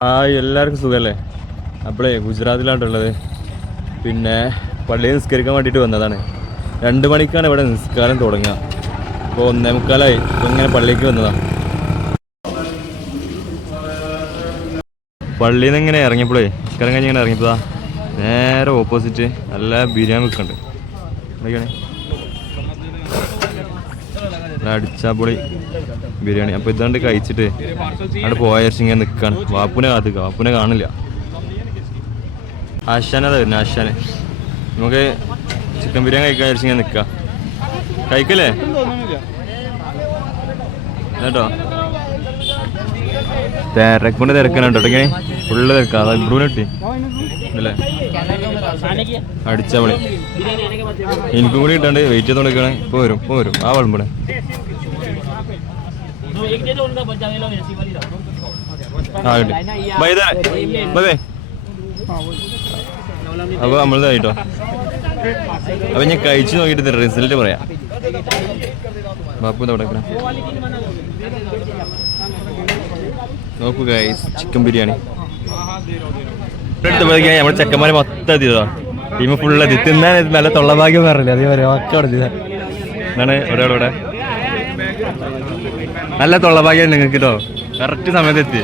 എല്ലാവർക്കും സുഖമല്ലേ? അപ്പോളേ ഗുജറാത്തിലാണുള്ളത്. പിന്നെ പള്ളിയിൽ നിസ്കരിക്കാൻ വേണ്ടിയിട്ട് വന്നതാണ്. 2 മണിക്കാണ് ഇവിടെ നിസ്കാരം തുടങ്ങുക. അപ്പോൾ 1:45 ഇപ്പോൾ ഇങ്ങനെ പള്ളിക്ക് വന്നതാണ്. പള്ളിയിൽ നിന്ന് ഇങ്ങനെ ഇറങ്ങിയപ്പോഴേ നിസ്കാരം കഴിഞ്ഞ് ഇങ്ങനെ ഇറങ്ങിയപ്പോഴാ നേരെ ഓപ്പോസിറ്റ് നല്ല ബിരിയാണി വെക്കുന്നുണ്ട്. അടിച്ചാപ്പൊളി ബിരിയാണി. അപ്പോൾ ഇതാണ്ട് കഴിച്ചിട്ട് അവിടെ പോയർച്ച് ഇങ്ങനെ നിൽക്കുകയാണ്. വാപ്പുനെ കാത്തുക, വാപ്പുനെ കാണില്ല. ആശാനതാ വരുന്നത്, ആശാന്. നമുക്ക് ചിക്കൻ ബിരിയാണി കഴിക്കാൻ വിചാരിച്ച് ഇങ്ങനെ നിൽക്കുക. കഴിക്കല്ലേ കേട്ടോ? തിരക്കൊണ്ട് തിരക്കാനുണ്ടോ ഇങ്ങനെ ഫുള്ള് തിരക്കാം. അതാ ഇബ്രൂന് കിട്ടി അല്ലേ? അടിച്ചാപ്പൊളി. എനിക്കും കൂടി കിട്ടാണ്ട് വെയിറ്റ് ചെയ്ത് കൊടുക്കണം. ഇപ്പോൾ വരും ആ വളമ്പടെ. അപ്പൊ നമ്മളതായിട്ടോ. അപ്പൊ ഞാൻ കഴിച്ചു നോക്കിയിട്ട് റിസൾട്ട് പറയാം. ബാപ്പു തുടക്കണം. നോക്കൂ ഗൈസ്, ചിക്കൻ ബിരിയാണി എടുത്തപ്പോഴേക്കാണ് നമ്മുടെ ചെക്കന്മാരെ മൊത്തം എത്തിയതോ. ടീം ഫുള്ള് എത്തി. തിന്നാൻ നല്ല തൊള്ളഭാഗ്യം പറഞ്ഞില്ലേ? അതേപോലെ ഒക്കെ അവിടെ എന്താണ് ഒരാളിവിടെ നല്ല തൊള്ളഭാഗ്യം നിങ്ങൾക്ക് കേട്ടോ. കറക്റ്റ് സമയത്ത് എത്തി.